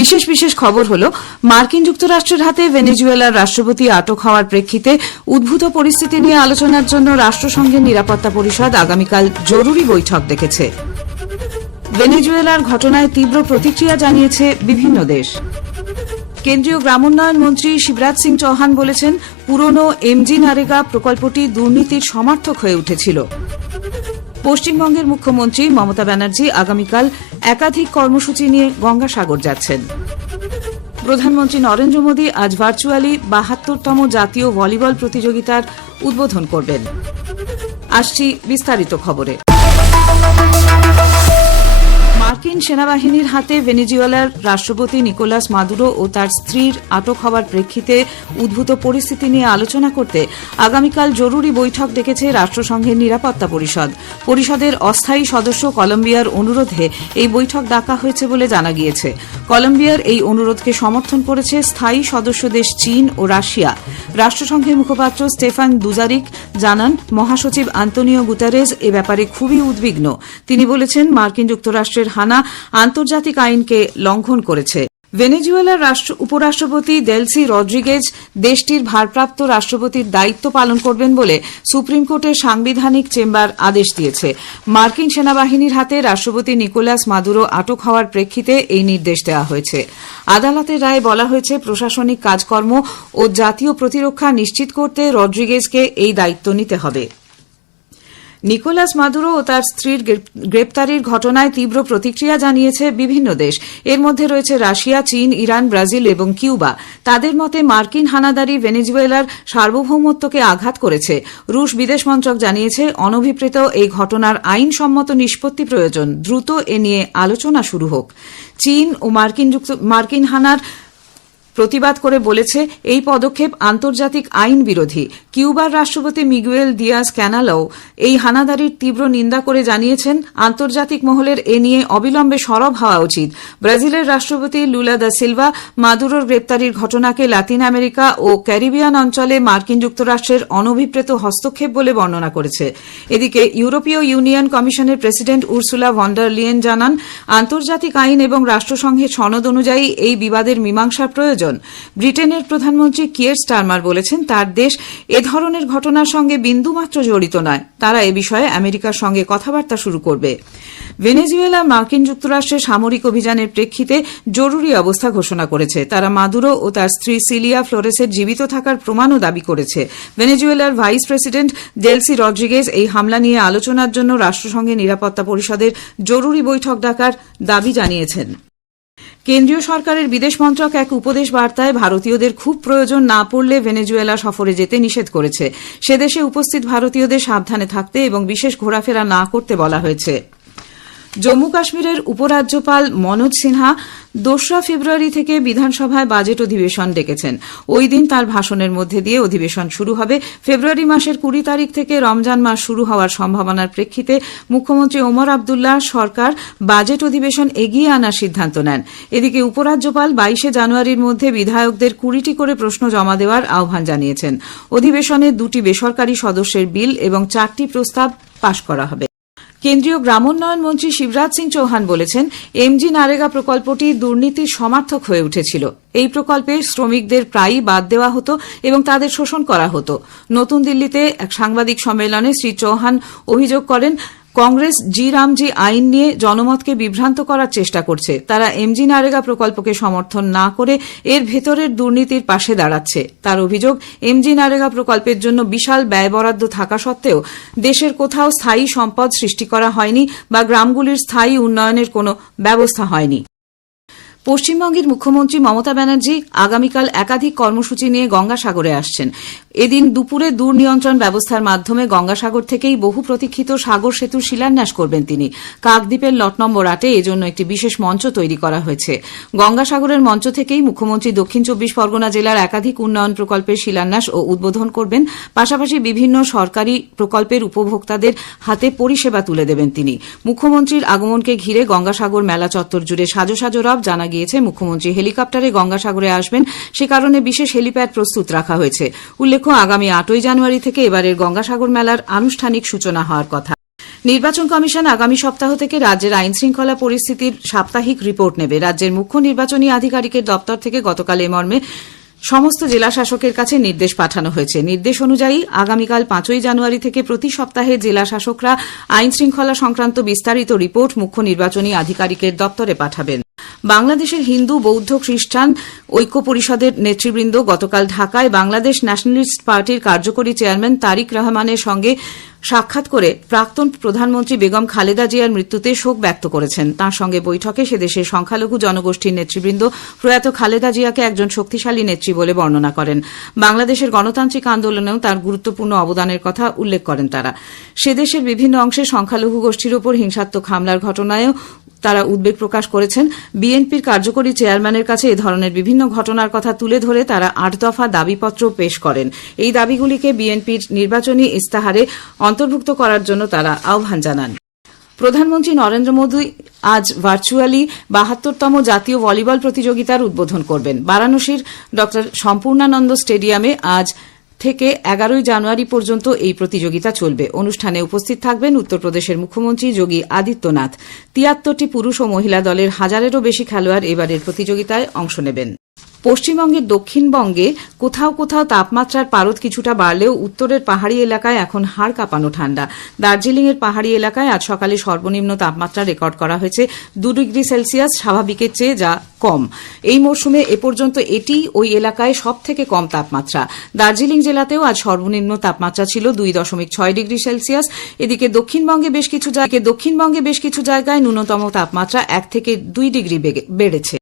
বিশেষ বিশেষ খবর হল, মার্কিন যুক্তরাষ্ট্রের হাতে ভেনেজুয়েলার রাষ্ট্রপতি আটক হওয়ার প্রেক্ষিতে উদ্ভূত পরিস্থিতি নিয়ে আলোচনার জন্য রাষ্ট্রসংঘের নিরাপত্তা পরিষদ আগামীকাল জরুরি বৈঠক ডেকেছে ভেনেজুয়েলার ঘটনায় তীব্র প্রতিক্রিয়া জানিয়েছে বিভিন্ন দেশ। কেন্দ্রীয় গ্রামোন্নয়ন মন্ত্রী শিবরাজ সিং চৌহান বলেছেন, পুরনো এমজি নারেগা প্রকল্পটি দুর্নীতির সমর্থক হয়ে উঠেছিল। পশ্চিমবঙ্গের মুখ্যমন্ত্রী মমতা ব্যানার্জি আগামীকাল একাধিক কর্মসূচি নিয়ে গঙ্গাসাগর যাচ্ছেন। প্রধানমন্ত্রী নরেন্দ্র মোদী আজ ভার্চুয়ালি বাহাত্তরতম জাতীয় ভলিবল প্রতিযোগিতার উদ্বোধন করবেন। আসছি বিস্তারিত খবরে। মার্কিন সেনাবাহিনীর হাতে ভেনেজুয়েলার রাষ্ট্রপতি নিকোলাস মাদুরো ও তার স্ত্রীর আটক হওয়ার প্রেক্ষিতে উদ্ভূত পরিস্থিতি নিয়ে আলোচনা করতে আগামীকাল জরুরি বৈঠক ডেকেছে রাষ্ট্রসংঘের নিরাপত্তা পরিষদ। পরিষদের অস্থায়ী সদস্য কলম্বিয়ার অনুরোধে এই বৈঠক ডাকা হয়েছে বলে জানা গিয়েছে। কলম্বিয়ার এই অনুরোধকে সমর্থন করেছে স্থায়ী সদস্য দেশ চীন ও রাশিয়া। রাষ্ট্রসংঘের মুখপাত্র স্টেফান দুজারিক জানান, মহাসচিব আন্তনিও গুতারেজ এ ব্যাপারে খুবই উদ্বিগ্ন। তিনি বলেছেন, মার্কিন যুক্তরাষ্ট্রের হানা আন্তর্জাতিক আইনকে লঙ্ঘন করেছে। ভেনেজুয়েলার রাষ্ট্র- উপরাষ্ট্রপতি দেলসি রড্রিগেজ দেশটির ভারপ্রাপ্ত রাষ্ট্রপতির দায়িত্ব পালন করবেন বলে সুপ্রিম কোর্টের সাংবিধানিক চেম্বার আদেশ দিয়েছে। মার্কিন সেনাবাহিনীর হাতে রাষ্ট্রপতি নিকোলাস মাদুরো আটক হওয়ার প্রেক্ষিতে এই নির্দেশ দেওয়া হয়েছে। আদালতের রায়ে বলা হয়েছে, প্রশাসনিক কাজকর্ম ও জাতীয় প্রতিরক্ষা নিশ্চিত করতে রড্রিগেজকে এই দায়িত্ব নিতে হবে। নিকোলাস মাদুরো ও তার স্ত্রীর গ্রেপ্তারির ঘটনায় তীব্র প্রতিক্রিয়া জানিয়েছে বিভিন্ন দেশ। এর মধ্যে রয়েছে রাশিয়া, চীন, ইরান, ব্রাজিল এবং কিউবা। তাদের মতে মার্কিন হানাদারি ভেনেজুয়েলার সার্বভৌমত্বকে আঘাত করেছে। রুশ বিদেশ মন্ত্রক জানিয়েছে, অনভিপ্রেত এই ঘটনার আইনসম্মত নিষ্পত্তি প্রয়োজন। দ্রুত এ নিয়ে আলোচনা শুরু হোক। চীন ও মার্কিন মার্কিন হানার প্রতিবাদ করে বলেছে, এই পদক্ষেপ আন্তর্জাতিক আইন বিরোধী। কিউবার রাষ্ট্রপতি মিগুয়েল দিয়াজ ক্যানালাও এই হানাদারির তীব্র নিন্দা করে জানিয়েছেন, আন্তর্জাতিক মহলের এ নিয়ে অবিলম্বে সরব হওয়া উচিত। ব্রাজিলের রাষ্ট্রপতি লুলা দা সিলভা মাদুরোর গ্রেপ্তারির ঘটনাকে লাতিন আমেরিকা ও ক্যারিবিয়ান অঞ্চলে মার্কিন যুক্তরাষ্ট্রের অনভিপ্রেত হস্তক্ষেপ বলে বর্ণনা করেছে। এদিকে ইউরোপীয় ইউনিয়ন কমিশনের প্রেসিডেন্ট উর্সুলা ভন্ডার লিয়েন জানান, আন্তর্জাতিক আইন এবং রাষ্ট্রসংঘের সনদ অনুযায়ী এই বিবাদের মীমাংসার প্রয়োজন। ব্রিটেনের প্রধানমন্ত্রী কিয়ের স্টারমার বলেছেন, তার দেশ এ ধরনের ঘটনার সঙ্গে বিন্দুমাত্র জড়িত নয়। তারা এ বিষয়ে আমেরিকার সঙ্গে কথাবার্তা শুরু করবে। ভেনেজুয়েলা মার্কিন যুক্তরাষ্ট্রের সামরিক অভিযানের প্রেক্ষিতে জরুরি অবস্থা ঘোষণা করেছে। তারা মাদুরো ও তার স্ত্রী সিলিয়া ফ্লোরেসের জীবিত থাকার প্রমাণও দাবি করেছে। ভেনেজুয়েলার ভাইস প্রেসিডেন্ট ডেলসি রড্রিগেজ এই হামলা নিয়ে আলোচনার জন্য রাষ্ট্রসংঘের নিরাপত্তা পরিষদের জরুরি বৈঠক ডাকার দাবি জানিয়েছেন। কেন্দ্রীয় সরকারের বিদেশ মন্ত্রক এক উপদেশ বার্তায় ভারতীয়দের খুব প্রয়োজন না পড়লে ভেনেজুয়েলা সফরে যেতে নিষেধ করেছে। সেদেশে উপস্থিত ভারতীয়দের সাবধানে থাকতে এবং বিশেষ ঘোরাফেরা না করতে বলা হয়েছে। জম্মু কাশ্মীরের উপরাজ্যপাল মনোজ সিনহা দোসরা ফেব্রুয়ারি থেকে বিধানসভায় বাজেট অধিবেশন ডেকেছেন। ওই দিন তার ভাষণের মধ্যে দিয়ে অধিবেশন শুরু হবে। ফেব্রুয়ারি মাসের কুড়ি তারিখ থেকে রমজান মাস শুরু হওয়ার সম্ভাবনার প্রেক্ষিতে মুখ্যমন্ত্রী ওমর আবদুল্লাহ সরকার বাজেট অধিবেশন এগিয়ে আনার সিদ্ধান্ত নেন। এদিকে উপরাজ্যপাল বাইশে জানুয়ারির মধ্যে বিধায়কদের কুড়িটি করে প্রশ্ন জমা দেওয়ার আহ্বান জানিয়েছেন। অধিবেশনে দুটি বেসরকারি সদস্যের বিল এবং চারটি প্রস্তাব পাশ করা হবে। কেন্দ্রীয় গ্রামোন্নয়ন মন্ত্রী শিবরাজ সিং চৌহান বলেছেন এমজি নারেগা প্রকল্পটি দুর্নীতির সমার্থক হয়ে উঠেছিল। এই প্রকল্পে শ্রমিকদের প্রায়ই বাদ দেওয়া হতো এবং তাদের শোষণ করা হতো। নতুন দিল্লিতে এক সাংবাদিক সম্মেলনে শ্রী চৌহান অভিযোগ করেন কংগ্রেস জি রামজি আইন নিয়ে জনমতকে বিভ্রান্ত করার চেষ্টা করছে। তারা এমজি নারেগা প্রকল্পকে সমর্থন না করে এর ভেতরের দুর্নীতির পাশে দাঁড়াচ্ছে। তার অভিযোগ এমজি নারেগা প্রকল্পের জন্য বিশাল ব্যয় বরাদ্দ থাকা সত্ত্বেও দেশের কোথাও স্থায়ী সম্পদ সৃষ্টি করা হয়নি বা গ্রামগুলির স্থায়ী উন্নয়নের কোনো ব্যবস্থা হয়নি। পশ্চিমবঙ্গের মুখ্যমন্ত্রী মমতা ব্যানার্জি আগামীকাল একাধিক কর্মসূচি নিয়ে গঙ্গাসাগরে আসছেন। এদিন দুপুরে দূর নিয়ন্ত্রণ ব্যবস্থার মাধ্যমে গঙ্গাসাগর থেকেই বহু প্রতীক্ষিত সাগর সেতুর শিলান্যাস করবেন তিনি। কাকদ্বীপের লট নম্বর আটে এজন্য একটি বিশেষ মঞ্চ তৈরি করা হয়েছে। গঙ্গাসাগরের মঞ্চ থেকেই মুখ্যমন্ত্রী দক্ষিণ চব্বিশ পরগনা জেলার একাধিক উন্নয়ন প্রকল্পের শিলান্যাস ও উদ্বোধন করবেন। পাশাপাশি বিভিন্ন সরকারি প্রকল্পের উপভোক্তাদের হাতে পরিষেবা তুলে দেবেন তিনি। মুখ্যমন্ত্রীর আগমনকে ঘিরে গঙ্গাসাগর মেলা চত্বর জুড়ে সাজো সাজো রব জানা গিয়েছে। মুখ্যমন্ত্রী হেলিকপ্টারে গঙ্গাসাগরে আসবেন। সে কারণে বিশেষ হেলিপ্যাড প্রস্তুত রাখা হয়েছে। উল্লেখ্য, আগামী আটই জানুয়ারি থেকে এবারের গঙ্গাসাগর মেলার আনুষ্ঠানিক সূচনা হওয়ার কথা। নির্বাচন কমিশন আগামী সপ্তাহ থেকে রাজ্যের আইন শৃঙ্খলা পরিস্থিতির সাপ্তাহিক রিপোর্ট নেবে। রাজ্যের মুখ্য নির্বাচনী আধিকারিকের দপ্তর থেকে গতকাল এ মর্মে সমস্ত জেলা শাসকের কাছে নির্দেশ পাঠানো হয়েছে। নির্দেশ অনুযায়ী আগামীকাল পাঁচই জানুয়ারি থেকে প্রতি সপ্তাহে জেলা শাসকরা আইন শৃঙ্খলা সংক্রান্ত বিস্তারিত রিপোর্ট মুখ্য নির্বাচনী আধিকারিকের দপ্তরে পাঠাবেন। বাংলাদেশের হিন্দু, বৌদ্ধ, খ্রিস্টান ঐক্য পরিষদের নেতৃবৃন্দ গতকাল ঢাকায় বাংলাদেশ ন্যাশনালিস্ট পার্টির কার্যকরী চেয়ারম্যান তারিক রহমানের সঙ্গে সাক্ষাৎ করে প্রাক্তন প্রধানমন্ত্রী বেগম খালেদা জিয়ার মৃত্যুতে শোক ব্যক্ত করেছেন। তার সঙ্গে বৈঠকে সে দেশের সংখ্যালঘু জনগোষ্ঠীর নেতৃবৃন্দ প্রয়াত খালেদা জিয়াকে একজন শক্তিশালী নেত্রী বলে বর্ণনা করেন। বাংলাদেশের গণতান্ত্রিক আন্দোলনেও তার গুরুত্বপূর্ণ অবদানের কথা উল্লেখ করেন তারা। সে দেশের বিভিন্ন অংশে সংখ্যালঘু গোষ্ঠীর উপর হিংসাত্মক হামলার ঘটনায়ও তারা উদ্বেগ প্রকাশ করেছেন। বিএনপির কার্যকরী চেয়ারম্যানের কাছে এ ধরনের বিভিন্ন ঘটনার কথা তুলে ধরে তারা আট দফা দাবিপত্র পেশ করেন। এই দাবিগুলিকে বিএনপির নির্বাচনী ইস্তাহারে অন্তর্ভুক্ত করার জন্য তারা আহ্বান জানান। প্রধানমন্ত্রী নরেন্দ্র মোদী আজ ভার্চুয়ালি বাহাত্তরতম জাতীয় ভলিবল প্রতিযোগিতার উদ্বোধন করবেন। বারাণসীর ড সম্পূর্ণানন্দ স্টেডিয়ামে আজ থেকে এগারোই জানুয়ারি পর্যন্ত এই প্রতিযোগিতা চলবে। অনুষ্ঠানে উপস্থিত থাকবেন উত্তরপ্রদেশের মুখ্যমন্ত্রী যোগী আদিত্যনাথ। তিয়াত্তরটি পুরুষ ও মহিলা দলের হাজারেরও বেশি খেলোয়াড় এবারের প্রতিযোগিতায় অংশ নেবেন। পশ্চিমবঙ্গের দক্ষিণবঙ্গে কোথাও কোথাও তাপমাত্রার পারদ কিছুটা বাড়লেও উত্তরের পাহাড়ি এলাকায় এখন হাড় কাঁপানো ঠান্ডা। দার্জিলিং এর পাহাড়ি এলাকায় আজ সকালে সর্বনিম্ন তাপমাত্রা রেকর্ড করা হয়েছে দু ডিগ্রি সেলসিয়াস স্বাভাবিকের চেয়ে যা কম। এই মরশুমে এ পর্যন্ত এটি ওই এলাকায় সব থেকে কম তাপমাত্রা। দার্জিলিং জেলাতেও আজ সর্বনিম্ন তাপমাত্রা ছিল দুই দশমিক ছয় ডিগ্রি সেলসিয়াস। এদিকে দক্ষিণবঙ্গে বেশ কিছু জায়গায় দক্ষিণবঙ্গে বেশ কিছু জায়গায় ন্যূনতম তাপমাত্রা এক থেকে দুই ডিগ্রি বেড়েছে।